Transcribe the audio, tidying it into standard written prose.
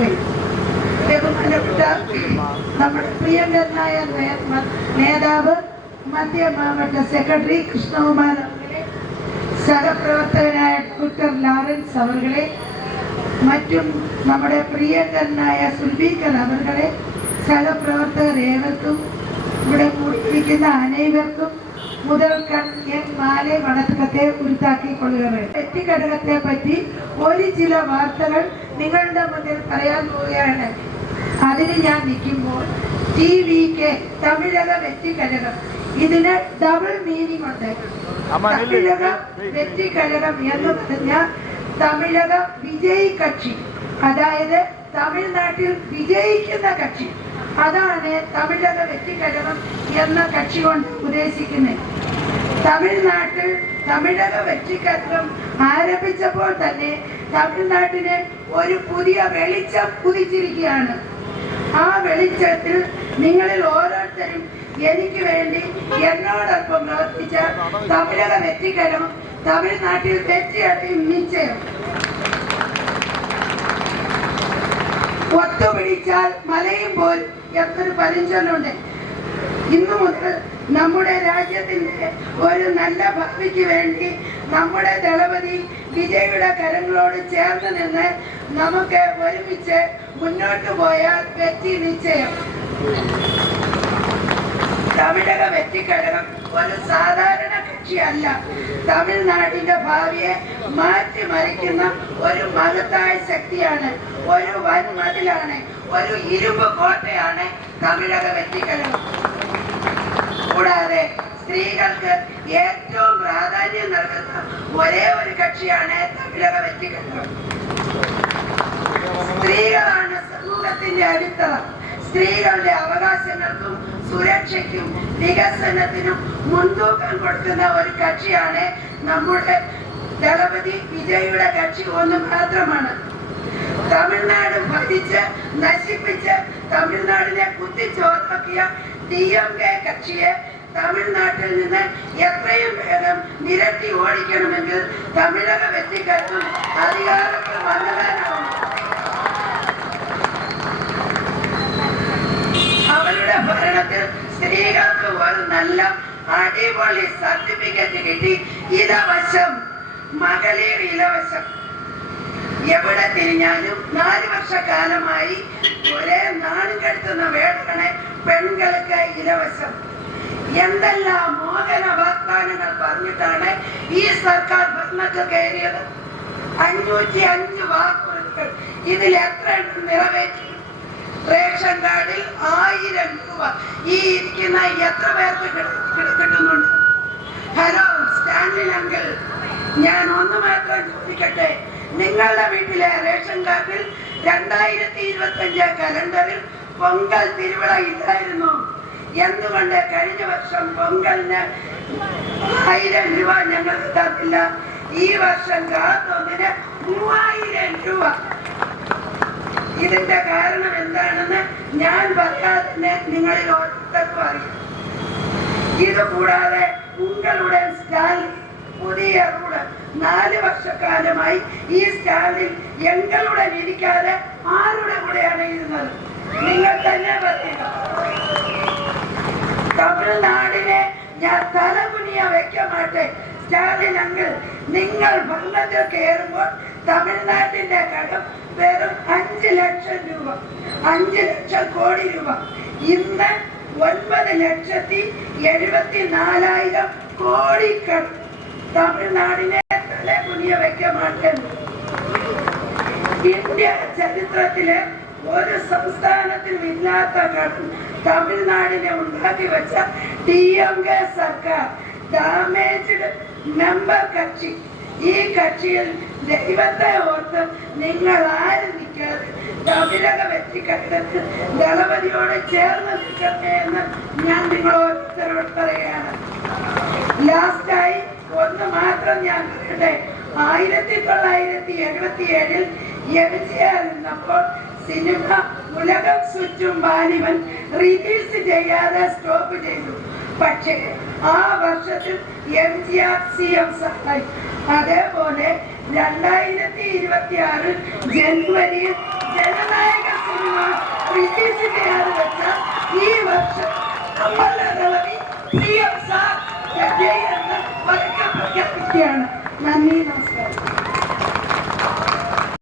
വരും. ബഹുമാനപ്പെട്ട നമ്മുടെ പ്രിയങ്കരനായ നേതാവ് മധ്യമാവട്ട സെക്രട്ടറി കൃഷ്ണകുമാർ അവர்களെ, സഹപ്രവർത്തകനായ ഡോക്ടർ ലാറൻസ് അവர்களെ, മറ്റും നമ്മുടെ പ്രിയങ്കരനായ സുൽബീക്കർ അവர்களെ, സഹപ്രവർത്തകർ ഏവർക്കും, ഇവിടെ കൂടിയിരിക്കുന്ന അനേവർക്കും മുതൽക്കൺ എൻ മാലെ വണക്കത്തെ ഉരുത്താക്കിക്കൊള്ളുകയാണ്. വെറ്റിക്കഴകത്തെ പറ്റി ചില വാർത്തകൾ നിങ്ങളുടെ മുന്നിൽ പറയാൻ പോവുകയാണ്. അതിന് ഞാൻ നിൽക്കുമ്പോൾ TVK തമിഴക വെറ്റിക്കഴകം, ഇതിന് ഡബിൾ മീനിങ് ഉണ്ട്. തമിഴക വെറ്റിക്കഴകം എന്ന് പറഞ്ഞാൽ തമിഴക വിജയി കക്ഷി, അതായത് തമിഴ്നാട്ടിൽ വിജയിക്കുന്ന കക്ഷി. അതാണ് തമിഴക വെറ്റിക്കഴകം എന്ന കക്ഷി കൊണ്ട് ഉദ്ദേശിക്കുന്നത്. തമിഴ്നാട്ടിൽ തമിഴക വെറ്റിക്കഴകം ആരംഭിച്ചപ്പോൾ തന്നെ തമിഴ്നാട്ടിന് ഒരു പുതിയ വെളിച്ചം ഉദിച്ചിരിക്കുകയാണ്. ആ വെളിച്ചത്തിൽ നിങ്ങളിൽ ഓരോരുത്തരും എനിക്ക് വേണ്ടി എന്നോടൊപ്പം പ്രവർത്തിച്ച തമിഴക വെറ്റിക്കഴകം തമിഴ്നാട്ടിൽ വെറ്റിയടയും നിശ്ചയം. ഒത്തുപിടിച്ചാൽ മലയും പോൽ എന്നൊരു പഴഞ്ചൊല്ലുണ്ട്. ഇന്നു മുതൽ നമ്മുടെ രാജ്യത്തിന്റെ ഒരു നല്ല ഭാവിക്ക് വേണ്ടി നമ്മുടെ ദളപതി വിജയുടെ കരങ്ങളോട് ചേർന്ന് നിന്ന് നമുക്ക് ഒരുമിച്ച് മുന്നോട്ട് പോയാൽ വെറ്റി നിശ്ചയം. തമിഴക വെറ്റിക്കഴകം ഒരു സാധാരണ കക്ഷിയല്ല. തമിഴ്നാടിന്റെ ഭാവിയെ മാറ്റിമറിക്കുന്ന ഒരു മഹത്തായ ശക്തിയാണ്, ഒരു വൻമതിലാണ്, ഒരു ഇരുമ്പ് കോട്ടയാണ് തമിഴക വെറ്റിക്കഴകം. കൂടാതെ സ്ത്രീകൾക്ക് ഏറ്റവും പ്രാധാന്യം നൽകുന്ന ഒരേ ഒരു കക്ഷിയാണ് തമിഴക വെറ്റിക്കഴകം. സ്ത്രീകളാണ് സമൂഹത്തിന്റെ അടിത്തറ. സ്ത്രീകളുടെ അവകാശങ്ങൾക്കും സുരക്ഷയ്ക്കും വികസനത്തിനും മുൻതൂക്കം കൊടുക്കുന്ന ഒരു കക്ഷിയാണ് നമ്മുടെ ദളപതി വിജയുടെ കക്ഷി ഒന്ന് മാത്രമാണ്. തമിഴ്നാട് ഭരിച്ച് നശിപ്പിച്ച് തമിഴ്നാടിനെ കുത്തിച്ചോറാക്കിയ DMK കക്ഷിയെ തമിഴ്നാട്ടിൽ നിന്ന് എത്രയും വേഗം നിരത്തി ഓടിക്കണമെങ്കിൽ തമിഴക വെറ്റിക്കഴകം അധികാരത്തിൽ വന്നവരാണ്. അവരുടെ ഭരണത്തിൽ സ്ത്രീകൾക്ക് ഒരു നല്ല അടിപൊളി സർട്ടിഫിക്കറ്റ് കിട്ടി. ഇലവശം, മകളിർ ഇലവശം. എവിടെ തിരിഞ്ഞാലും 4 വർഷക്കാലമായി ഒരേ നാണം കെടുത്തുന്ന വേടകളെ പെൺകൾക്ക് ഇലവശം. എന്തെല്ലാം മോഹന വാഗ്ദാനങ്ങൾ പറഞ്ഞിട്ടാണ് ഈ സർക്കാർ ഭരണത്തിൽ കയറിയത്. 505 വാക്കുകൾ, ഇതിൽ എത്ര നിറവേറ്റി? റേഷൻ കാർഡിൽ 1000 രൂപ ഈ ഇരിക്കുന്ന എത്ര പേർക്ക് കിട്ടുന്നുണ്ട്? ഹലോ സ്റ്റാൻലിൻ അങ്കിൾ, ഞാൻ ഒന്ന് മാത്രം ചോദിക്കട്ടെ, നിങ്ങളുടെ വീട്ടിലെ റേഷൻ കാർഡിൽ 2025 കലണ്ടറിൽ പൊങ്കൽ തിരുവിള ഇല്ലായിരുന്നു? എന്തുകൊണ്ട് കഴിഞ്ഞ വർഷം പൊങ്കലിന് 1000 രൂപ ഞങ്ങൾക്ക് തന്നില്ല? ഈ വർഷം കാത്തൊന്നിന് 3000 രൂപ. ഇതിന്റെ കാരണം എന്താണെന്ന് ഞാൻ പറയാതെ തന്നെ നിങ്ങളിൽ ഓരോരുത്തർക്കും അറിയാം. ഇത് കൂടാതെ ഉങ്ങളുടെ സ്റ്റാലിൻ പുതിയ റൂള് 4 വർഷക്കാലമായി ഈ സ്റ്റാലിൻ എങ്ങളുടെ ഇരിക്കാതെ ആരുടെ കൂടെയാണ് ഇരുന്നത്? നിങ്ങൾ തന്നെ പറയുക. തമിഴ്നാടിനെ ഞാൻ തലകുനിയ വെക്കമാട്ടെ. സ്റ്റാലിൻ അങ്കിൾ, നിങ്ങൾ ഭരണത്തിൽ കയറുമ്പോൾ തമിഴ്നാട്ടിന്റെ കടം വെറും 5 ലക്ഷം രൂപ, 5 ലക്ഷം കോടി രൂപ. ഇന്ന് 9,74,000 കോടി കടം. തമിഴ്നാടിനെ തലകുനിയ വെക്കമാട്ടെ. ഇന്ത്യ ചരിത്രത്തിലെ ഒരു സംസ്ഥാനത്തിനും ഇല്ലാത്ത കടം തമിഴ്നാടിനെ ഉണ്ടാക്കി വെച്ച DMK സർക്കാർ ഡാമേജ്ഡ് മെമ്പർ കക്ഷി. ഈ കക്ഷിയിൽ ദൈവത്തെ ഓർത്ത് നിങ്ങൾ ആരും നിൽക്കാതെ തമിഴക വെറ്റിക്കഴകത്തിൽ ദളപതിയോട് ചേർന്ന് നിൽക്കട്ടെ എന്ന് ഞാൻ നിങ്ങളോരോരുത്തരോട് പറയുകയാണ്. ലാസ്റ്റായി ഒന്ന് മാത്രം ഞാൻ പറയട്ടെ. 1977 MGR ഇരുന്നപ്പോൾ സിനിമ ഉലകം ചുറ്റും വാലിബൻ റിലീസ് ചെയ്യാതെ സ്റ്റോപ്പ് ചെയ്തു. പക്ഷേ ആ വർഷത്തിൽ MGR CM സഹായി. അതേപോലെ 2026 ജനുവരിയിൽ ജനനായക സിനിമ റിലീസ് ചെയ്യാതെ വെച്ച ഈ വർഷം അമലനളവി CM സാർ എന്ന് പതുക്കെ പ്രഖ്യാപിക്കുകയാണ്. നന്ദി, നമസ്കാരം.